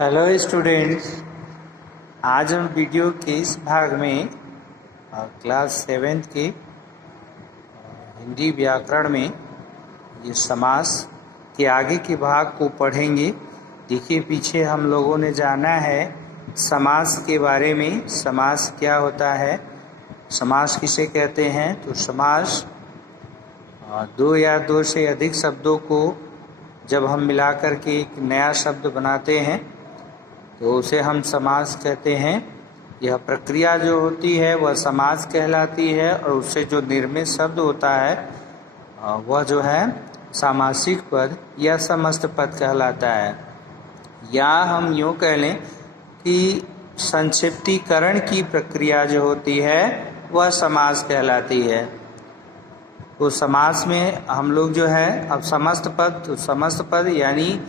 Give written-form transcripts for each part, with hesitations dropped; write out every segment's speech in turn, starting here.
Hello students. आज हम video के इस भाग में क्लास 7 के हिंदी व्याकरण में ये समास के आगे के भाग को पढ़ेंगे। देखिए, पीछे हम लोगों ने जाना है समास के बारे में। समास क्या होता है, समास किसे कहते हैं। तो समास दो या दो से अधिक शब्दों को जब हम मिलाकर के एक नया शब्द बनाते हैं तो उसे हम समास कहते हैं। यह प्रक्रिया जो होती है वह समास कहलाती है और उससे जो निर्मित शब्द होता है वह जो है सामासिक पद या समस्त पद कहलाता है। या हम यूँ कह लें कि संक्षिप्तीकरण की प्रक्रिया जो होती है वह समास कहलाती है। तो समास में हम लोग जो है अब समस्त पद, तो समस्त पद यानी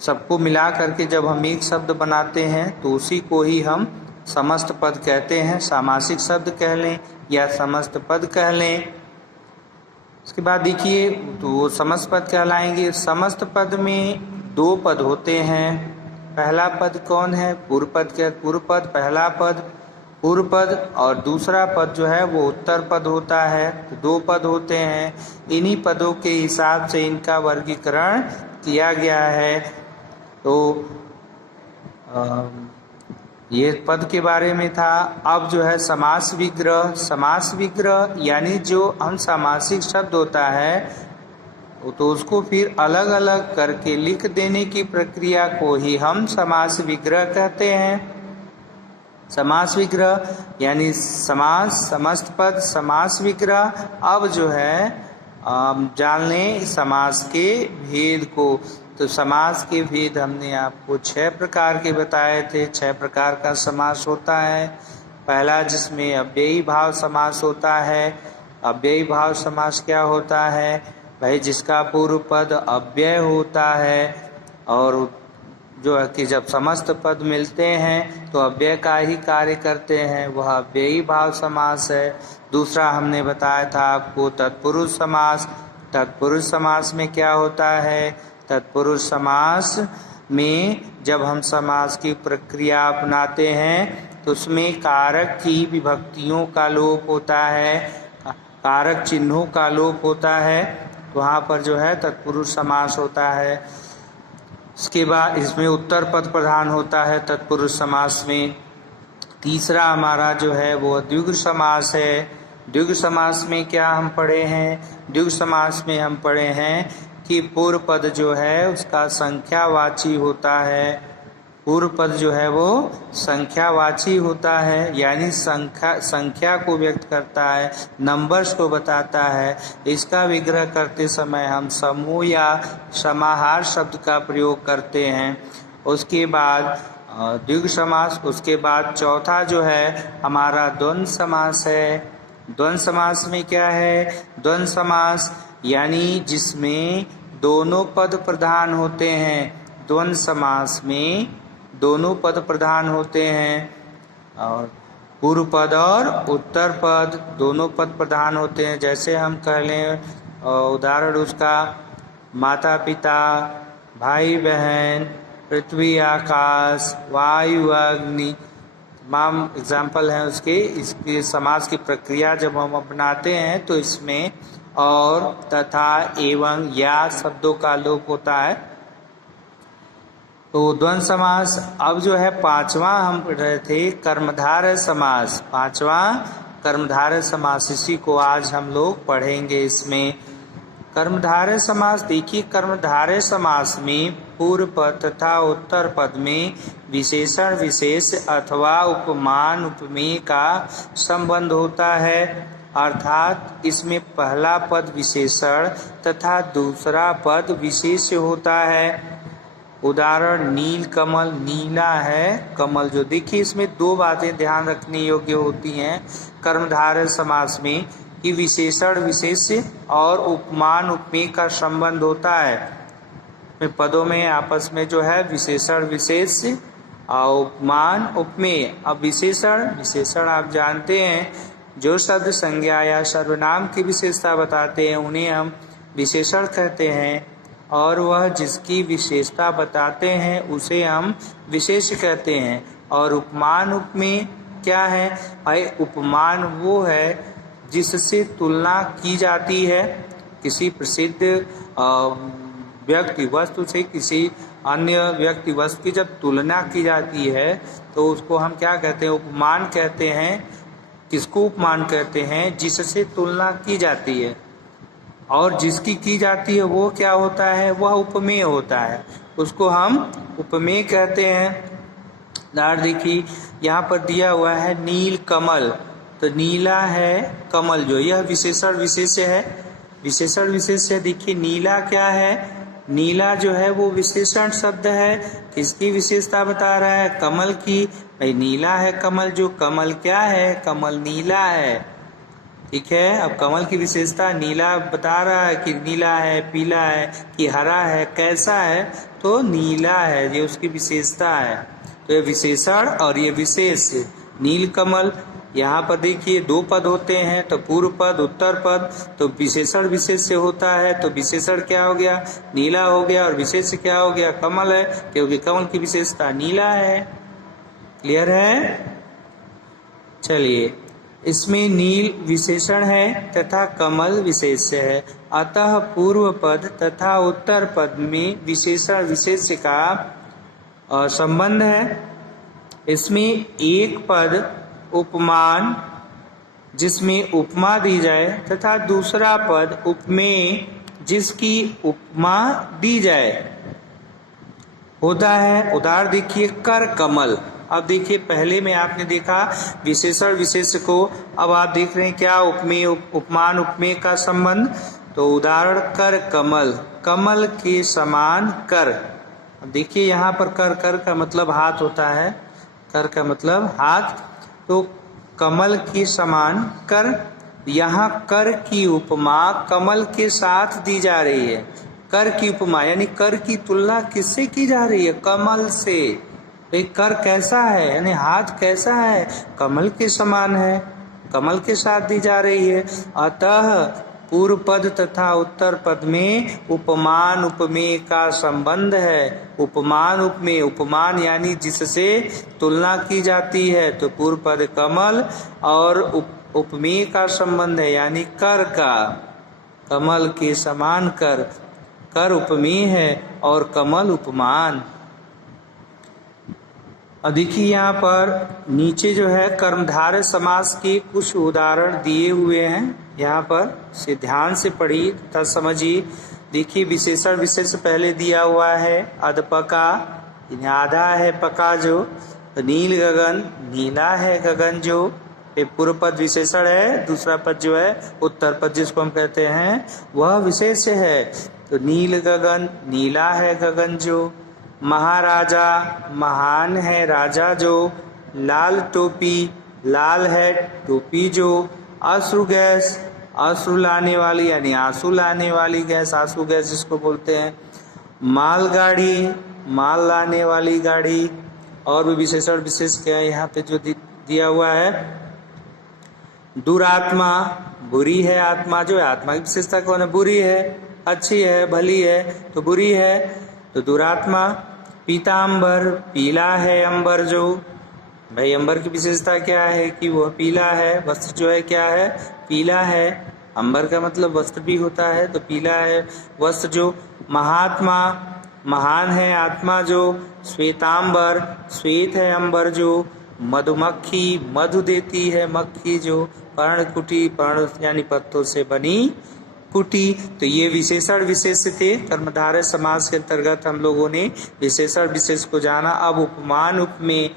सबको मिला करके जब हम एक शब्द बनाते हैं तो उसी को ही हम समस्त पद कहते हैं। सामासिक शब्द कह लें या समस्त पद कह लें। इसके बाद देखिए, तो वो समस्त पद कहलाएंगे। समस्त पद में दो पद होते हैं। पहला पद कौन है? पूर्व पद। पूर्व पद पहला पद पूर्व पद, और दूसरा पद जो है वो उत्तर पद होता है। तो दो पद होते हैं। इन्हीं पदों के हिसाब से इनका वर्गीकरण किया गया है। तो ये पद के बारे में था। अब जो है समास विग्रह। समास विग्रह यानी जो हम सामासिक शब्द होता है तो उसको फिर अलग अलग करके लिख देने की प्रक्रिया को ही हम समास विग्रह कहते हैं। समास विग्रह यानी समास, समस्त पद, समास विग्रह। अब जो है जान लें समास के भेद को। तो समास के भेद हमने आपको 6 प्रकार के बताए थे। 6 प्रकार का समास होता है। पहला जिसमें अव्ययी भाव समास होता है। अव्ययी भाव समास क्या होता है भाई? जिसका पूर्व पद अव्यय होता है और जो है कि जब समस्त पद मिलते हैं तो अव्यय का ही कार्य करते हैं, वह अव्ययी भाव समास है। दूसरा हमने बताया था आपको तत्पुरुष समास। तत्पुरुष समास में क्या होता है? तत्पुरुष समास में जब हम समास की प्रक्रिया अपनाते हैं तो उसमें कारक की विभक्तियों का लोप होता है, कारक चिन्हों का लोप होता है। तो वहाँ पर जो है तत्पुरुष समास होता है। इसके बाद इसमें उत्तर पद प्रधान होता है तत्पुरुष समास में। तीसरा हमारा जो है वो द्विगु समास है। द्विगु समास में क्या हम पढ़े हैं? द्विगु समास में हम पढ़े हैं कि पूर्व पद जो है उसका संख्यावाची होता है। पूर्व पद जो है वो संख्यावाची होता है, यानी संख्या को व्यक्त करता है, नंबर्स को बताता है। इसका विग्रह करते समय हम समूह या समाहार शब्द का प्रयोग करते हैं। उसके बाद द्विगु समास। उसके बाद चौथा जो है हमारा द्वंद्व समास है। द्वंद्व समास में क्या है? द्वंद्व समास यानी जिसमें दोनों पद प्रधान होते हैं। द्वंद्व समास में दोनों पद प्रधान होते हैं और पूर्व पद और उत्तर पद दोनों पद प्रधान होते हैं। जैसे हम कह लें उदाहरण उसका माता पिता, भाई बहन, पृथ्वी आकाश, वायु अग्नि, तमाम एग्जाम्पल हैं उसके। इसके समास की प्रक्रिया जब हम अपनाते हैं तो इसमें और, तथा, एवं, या शब्दों का लोप होता है। तो द्वंद्व समास। अब जो है पांचवा हम पढ़ रहे थे कर्मधारय समास। पांचवा कर्मधारय समास, इसी को आज हम लोग पढ़ेंगे। इसमें कर्मधारय समास देखिए, कर्मधारय समास में पूर्व पद तथा उत्तर पद में विशेषण विशेष अथवा उपमान उपमेय का संबंध होता है। अर्थात इसमें पहला पद विशेषण तथा दूसरा पद विशेष होता है। उदाहरण नील कमल, नीला है कमल। जो देखिए इसमें दो बातें ध्यान रखने योग्य होती हैं कर्मधारय समास में कि विशेषण विशेष और उपमान उपमेय का संबंध होता है। पदों में आपस में जो है विशेषण विशेष और उपमान उपमेय। अब विशेषण आप जानते हैं, जो शब्द संज्ञा या सर्वनाम की विशेषता बताते हैं उन्हें हम विशेषण कहते हैं। और वह जिसकी विशेषता बताते हैं उसे हम विशेष कहते हैं। और उपमान उपमेय क्या है भाई? उपमान वो है जिससे तुलना की जाती है, किसी प्रसिद्ध व्यक्ति वस्तु से किसी अन्य व्यक्ति वस्तु की जब तुलना की जाती है तो उसको हम क्या कहते हैं? उपमान कहते हैं। किसको उपमान कहते हैं? जिससे तुलना की जाती है, और जिसकी की जाती है वो क्या होता है? वह उपमेय होता है, उसको हम उपमेय कहते हैं। उदाहरण देखिए, यहाँ पर दिया हुआ है नील कमल, तो नीला है कमल, जो यह विशेषण विशेष्य है। विशेषण विशेष्य देखिए, नीला क्या है? नीला जो है वो विशेषण शब्द है। किसकी विशेषता बता रहा है? कमल की। भाई नीला है कमल, जो कमल क्या है? कमल नीला है। ठीक है, अब कमल की विशेषता नीला बता रहा है कि नीला है, पीला है कि हरा है, कैसा है? तो नीला है, ये उसकी विशेषता है। तो ये विशेषण और ये विशेष। नील कमल, यहाँ पर देखिए दो पद होते हैं, तो पूर्व पद उत्तर पद, तो विशेषण विशेष से होता है, तो विशेषण क्या हो गया? नीला हो गया, और विशेष क्या हो गया? कमल है, क्योंकि कमल की विशेषता नीला है। क्लियर है? चलिए, इसमें नील विशेषण है तथा कमल विशेष्य है, अतः पूर्व पद तथा उत्तर पद में विशेषण विशेष्य का संबंध है। इसमें एक पद उपमान जिसमें उपमा दी जाए तथा दूसरा पद उपमेय जिसकी उपमा दी जाए होता है। उदाहरण देखिए, कर कमल। अब देखिए, पहले में आपने देखा विशेषण विशेष्य को, अब आप देख रहे हैं क्या? उपमेय उपमान उपमेय का संबंध। तो उदाहरण कर कमल, कमल के समान कर। अब देखिए यहाँ पर कर का मतलब हाथ होता है, कर का मतलब हाथ, तो कमल के समान कर। यहाँ कर की उपमा कमल के साथ दी जा रही है। कर की उपमा यानी कर की तुलना किससे की जा रही है? कमल से। एक कर कैसा है यानी हाथ कैसा है? कमल के समान है, कमल के साथ दी जा रही है। अतः पूर्व पद तथा उत्तर पद में उपमान उपमेय का संबंध है। उपमान उपमेय, उपमान यानी जिससे तुलना की जाती है, तो पूर्व पद कमल, और उपमेय का संबंध है यानी कर का। कमल के समान कर, कर उपमेय है और कमल उपमान। अब देखिए यहाँ पर नीचे जो है कर्मधारय समास के कुछ उदाहरण दिए हुए हैं, यहाँ पर से ध्यान से पढ़िए तथा समझिए। देखिए, विशेषण विशेष पहले दिया हुआ है, अधपका आधा है पका जो, नील गगन नीला है गगन जो। पूर्व पद विशेषण है, दूसरा पद जो है उत्तर पद जिसको हम कहते हैं वह विशेष है। तो नील गगन नीला है गगन जो। महाराजा महान है राजा जो। लाल टोपी लाल है टोपी जो। अश्रु गैस अश्रु लाने वाली यानी आंसू लाने वाली गैस, आंसू गैस जिसको बोलते हैं। मालगाड़ी माल लाने वाली गाड़ी। और भी विशेषण विशेष क्या है यहाँ पे जो दिया हुआ है। दुरात्मा बुरी है आत्मा जो है, आत्मा की विशेषता कौन है? बुरी है, अच्छी है, भली है, तो बुरी है, तो दुरात्मा। पीतांबर पीला है अंबर जो। भाई अंबर की विशेषता क्या है कि वह पीला है, वस्त्र जो है क्या है? पीला है। अंबर का मतलब वस्त्र भी होता है, तो पीला है वस्त्र जो। महात्मा महान है आत्मा जो। श्वेतांबर श्वेत है अंबर जो। मधुमक्खी मधु देती है मक्खी जो। पर्णकुटी पर्ण यानी पत्तों से बनी कुटी। तो ये विशेषण विशेष थे। कर्मधारय समास के अंतर्गत हम लोगों ने विशेषण विशेष को जाना। अब उपमान उपमेय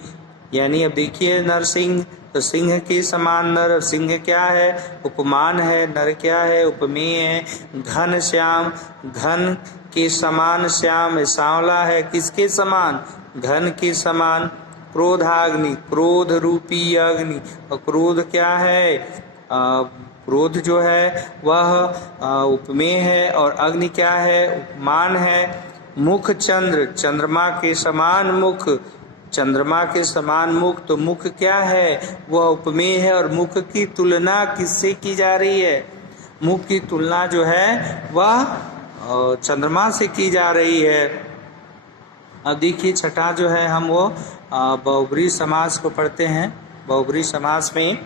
यानी अब देखिए नरसिंह, तो सिंह के समान नर, सिंह क्या है? उपमान है। नर क्या है? उपमेय है। घन श्याम घन के समान श्याम सांवला है, किसके समान? घन के समान। क्रोधाग्नि क्रोध रूपी अग्नि, और क्रोध क्या है? क्रोध जो है वह उपमेय है, और अग्नि क्या है? उपमान है। मुख चंद्र चंद्रमा के समान मुख, चंद्रमा के समान मुख, तो मुख क्या है? वह उपमेय है। और मुख की तुलना किससे की जा रही है? मुख की तुलना जो है वह चंद्रमा से की जा रही है। अब देखिए छठा जो है हम वो बहुब्रीहि समास को पढ़ते हैं। बहुब्रीहि समास में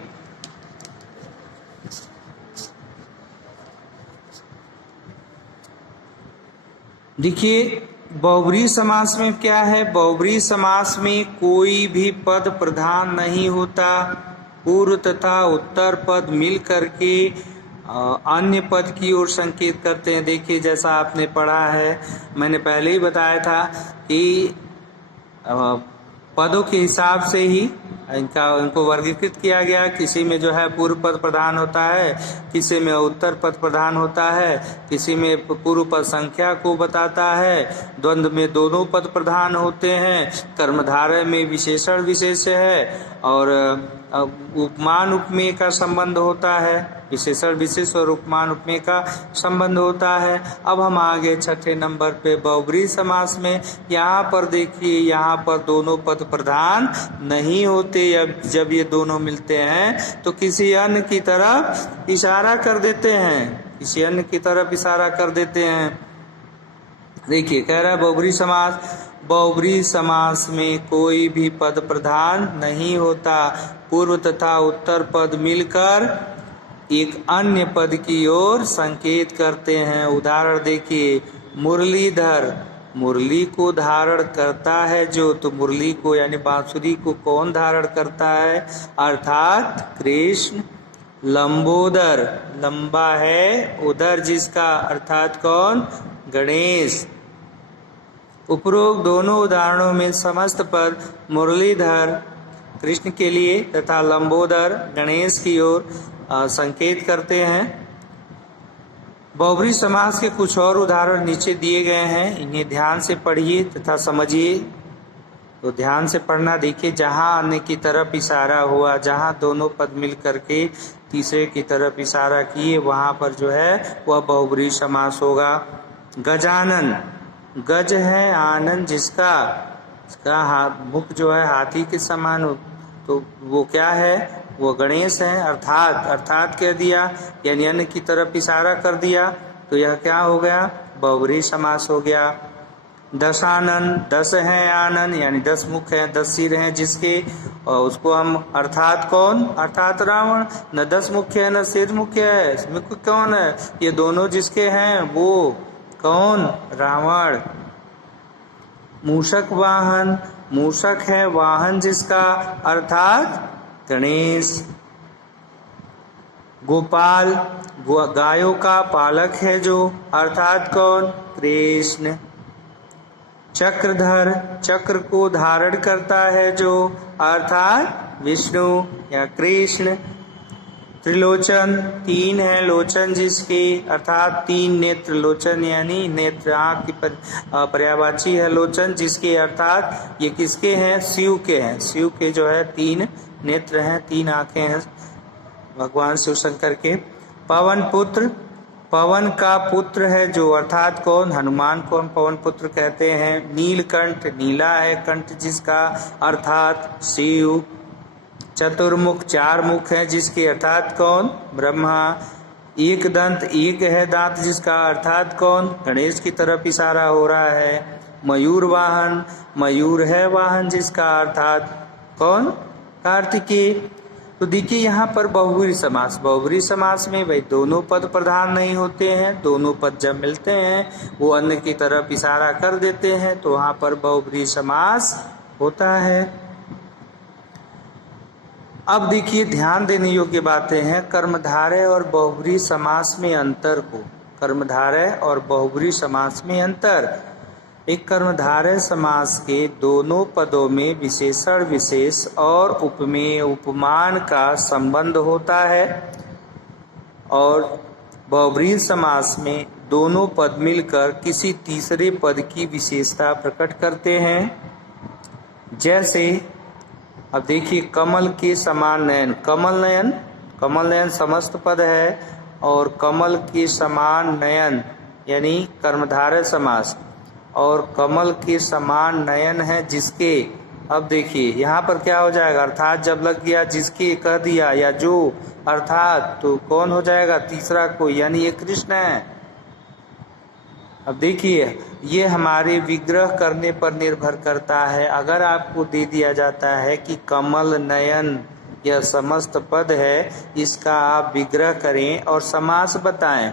देखिए बहुब्रीहि समास में क्या है, बहुब्रीहि समास में कोई भी पद प्रधान नहीं होता। पूर्व तथा उत्तर पद मिल करके अन्य पद की ओर संकेत करते हैं। देखिए जैसा आपने पढ़ा है, मैंने पहले ही बताया था कि पदों के हिसाब से ही इनको वर्गीकृत किया गया। किसी में जो है पूर्व पद प्रधान होता है, किसी में उत्तर पद प्रधान होता है, किसी में पूर्व पद संख्या को बताता है, द्वंद्व में दोनों पद प्रधान होते हैं, कर्मधारय में विशेषण विशेष है, और उपमान उपमेय का संबंध होता है। विशेषण विशेष और उपमान उपमेय का संबंध होता है। अब हम आगे छठे नंबर पे बहुब्रीहि समास में, यहाँ पर देखिए यहाँ पर दोनों पद प्रधान नहीं होते। जब ये दोनों मिलते हैं तो किसी अन्य की तरफ इशारा कर देते हैं, किसी अन्य की तरफ इशारा कर देते हैं। देखिए कह रहा है बहुब्रीहि समास, बहुब्रीहि समास में कोई भी पद प्रधान नहीं होता। पूर्व तथा उत्तर पद मिलकर एक अन्य पद की ओर संकेत करते हैं। उदाहरण देखिए, मुरलीधर, मुरली को धारण करता है जो, तो मुरली को यानी बांसुरी को कौन धारण करता है, अर्थात कृष्ण। लंबोदर, लंबा है उधर जिसका, अर्थात कौन, गणेश। उपरोक्त दोनों उदाहरणों में समस्त पद मुरलीधर कृष्ण के लिए तथा लंबोदर गणेश की ओर संकेत करते हैं। बहुब्रीहि समास के कुछ और उदाहरण नीचे दिए गए हैं, इन्हें ध्यान से पढ़िए तथा समझिए। तो ध्यान से पढ़ना। देखिए जहाँ अन्य की तरफ इशारा हुआ, जहाँ दोनों पद मिल करके तीसरे की तरफ इशारा किए, वहाँ पर जो है वह बहुब्रीहि समास होगा। गजानन, गज है आनंद जिसका, मुख जो है हाथी के समान हो, तो वो क्या है, वो गणेश है। अर्थात कह दिया, यानी अन्य की तरफ इशारा कर दिया, तो यह क्या हो गया, बहुब्रीहि समास हो गया। दशानन, दस है आनंद यानी 10 मुख है, 10 सिर हैं जिसके, और उसको हम अर्थात कौन, अर्थात रावण। न 10 मुख्य है न सिर मुख्य है, मुख्य कौन है, ये दोनों जिसके हैं वो कौन, रावण। मूषक वाहन, मूषक है वाहन जिसका, अर्थात गणेश। गोपाल, गायों का पालक है जो, अर्थात कौन, कृष्ण। चक्रधर, चक्र को धारण करता है जो, अर्थात विष्णु या कृष्ण। त्रिलोचन, 3 है लोचन जिसके, अर्थात 3 नेत्र, लोचन यानी नेत्र, आँख की पर्यायवाची है लोचन जिसके, अर्थात ये किसके हैं, शिव के हैं। शिव के जो है 3 नेत्र हैं, 3 आंखें हैं भगवान शिव शंकर के। पवन पुत्र, पवन का पुत्र है जो, अर्थात कौन, हनुमान को हम पवन पुत्र कहते हैं। नीलकंठ, नीला है कंठ जिसका, अर्थात शिव। चतुर्मुख, 4 मुख है जिसके, अर्थात कौन, ब्रह्मा। एक दंत, एक है दांत जिसका, अर्थात कौन, गणेश की तरफ इशारा हो रहा है। मयूर वाहन, मयूर है वाहन जिसका, अर्थात कौन, कार्तिकेय। तो देखिए यहाँ पर बहुब्रीहि समास, बहुब्रीहि समास में भाई दोनों पद प्रधान नहीं होते हैं, दोनों पद जब मिलते हैं वो अन्य की तरफ इशारा कर देते हैं, तो वहाँ पर बहुब्रीहि समास होता है। अब देखिए ध्यान देने योग्य बातें हैं, कर्मधारय और बहुब्रीहि समास में अंतर को, कर्मधारय और बहुब्रीहि समास में अंतर। एक कर्मधारय समास के दोनों पदों में विशेषण विशेष और उपमेय उपमान का संबंध होता है, और बहुब्रीहि समास में दोनों पद मिलकर किसी तीसरे पद की विशेषता प्रकट करते हैं। जैसे अब देखिए, कमल के समान नयन, कमल नयन, कमल नयन समस्त पद है, और कमल के समान नयन यानी कर्मधारय समास, और कमल के समान नयन है जिसके। अब देखिए यहाँ पर क्या हो जाएगा, अर्थात जब लग गया, जिसके कह दिया या जो, अर्थात, तो कौन हो जाएगा, तीसरा कोई, यानी ये कृष्ण है। अब देखिए, ये हमारे विग्रह करने पर निर्भर करता है। अगर आपको दे दिया जाता है कि कमल नयन यह समस्त पद है, इसका आप विग्रह करें और समास बताएं,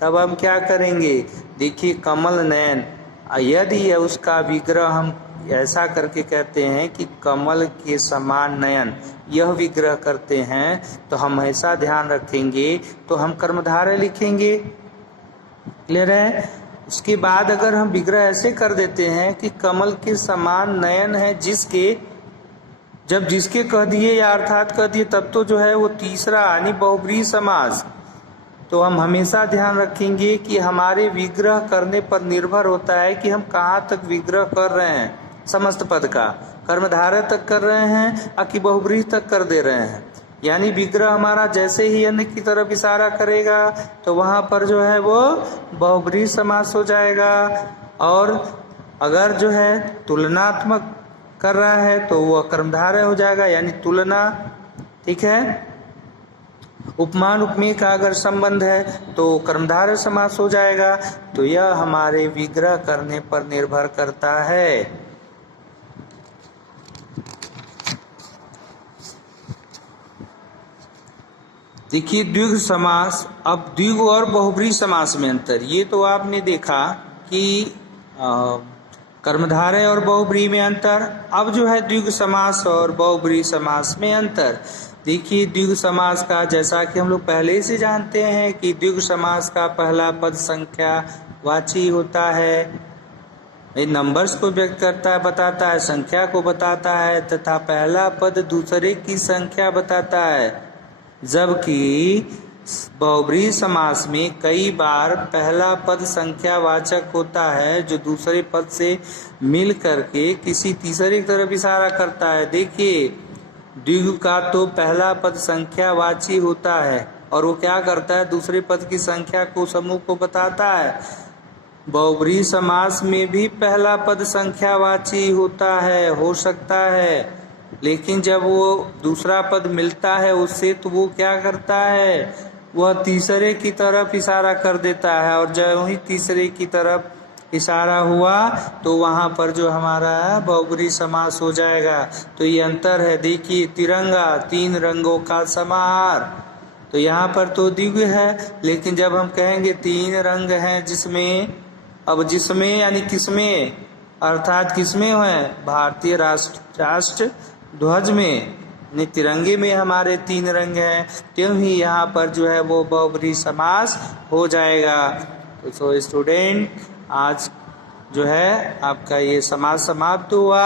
तब हम क्या करेंगे? देखिए, कमल नयन, यदि उसका विग्रह हम ऐसा करके कहते हैं कि कमल के समान नयन, यह विग्रह करते हैं, तो हम ऐसा ध्यान रखेंगे तो हम कर्मधारय लिखेंगे। क्लियर है? उसके बाद अगर हम विग्रह ऐसे कर देते हैं कि कमल के समान नयन है जिसके, जब जिसके कह दिए या अर्थात कह दिए, तब तो जो है वो तीसरा यानी बहुब्रीहि समास। तो हम हमेशा ध्यान रखेंगे कि हमारे विग्रह करने पर निर्भर होता है कि हम कहाँ तक विग्रह कर रहे हैं। समस्त पद का कर्मधारय तक कर रहे हैं कि बहुब्रीहि तक कर दे रहे हैं। यानी विग्रह हमारा जैसे ही अन्य की तरफ इशारा करेगा तो वहां पर जो है वो बहुब्रीहि समास हो जाएगा। और अगर जो है तुलनात्मक कर रहा है तो वह कर्मधारय हो जाएगा, यानी तुलना। ठीक है? उपमान उपमेय का अगर संबंध है तो कर्मधारय समास हो जाएगा। तो यह हमारे विग्रह करने पर निर्भर करता है। देखिए, द्विगु समास। अब द्विगु और बहुब्रीहि समास में अंतर, ये तो आपने देखा कि कर्मधारय और बहुब्रीहि में अंतर। अब जो है द्विगु समास और बहुब्रीहि समास में अंतर। देखिए, द्विगु समास का, जैसा कि हम लोग पहले से जानते हैं कि द्विगु समास का पहला पद संख्या वाची होता है, नंबर्स को व्यक्त करता है, बताता है, संख्या को बताता है, तथा पहला पद दूसरे की संख्या बताता है। जबकि बहुब्रीहि समास में कई बार पहला पद संख्यावाचक होता है जो दूसरे पद से मिल करके किसी तीसरे की तरफ इशारा करता है। देखिए, द्विगु का तो पहला पद संख्यावाची होता है और वो क्या करता है? दूसरे पद की संख्या को, समूह को बताता है। बहुब्रीहि समास में भी पहला पद संख्यावाची होता है, हो सकता है, लेकिन जब वो दूसरा पद मिलता है उससे तो वो क्या करता है? वह तीसरे की तरफ इशारा कर देता है, और जब वही तीसरे की तरफ इशारा हुआ तो वहां पर जो हमारा बहुब्रीहि समास हो जाएगा। तो ये अंतर है। देखिए, तिरंगा, तीन रंगों का समाहार, तो यहाँ पर तो द्विगु है, लेकिन जब हम कहेंगे तीन रंग हैं जिसमें, अब जिसमें यानी किसमें, अर्थात किसमें है? भारतीय राष्ट्र ध्वज में, तिरंगे में हमारे तीन रंग हैं, क्यों ही यहाँ पर जो है वो बहुब्रीहि समास हो जाएगा। तो सो स्टूडेंट, आज जो है आपका ये समास समाप्त हुआ।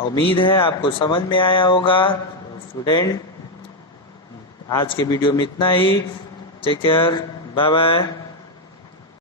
उम्मीद है आपको समझ में आया होगा। तो स्टूडेंट, आज के वीडियो में इतना ही। Take care, bye bye.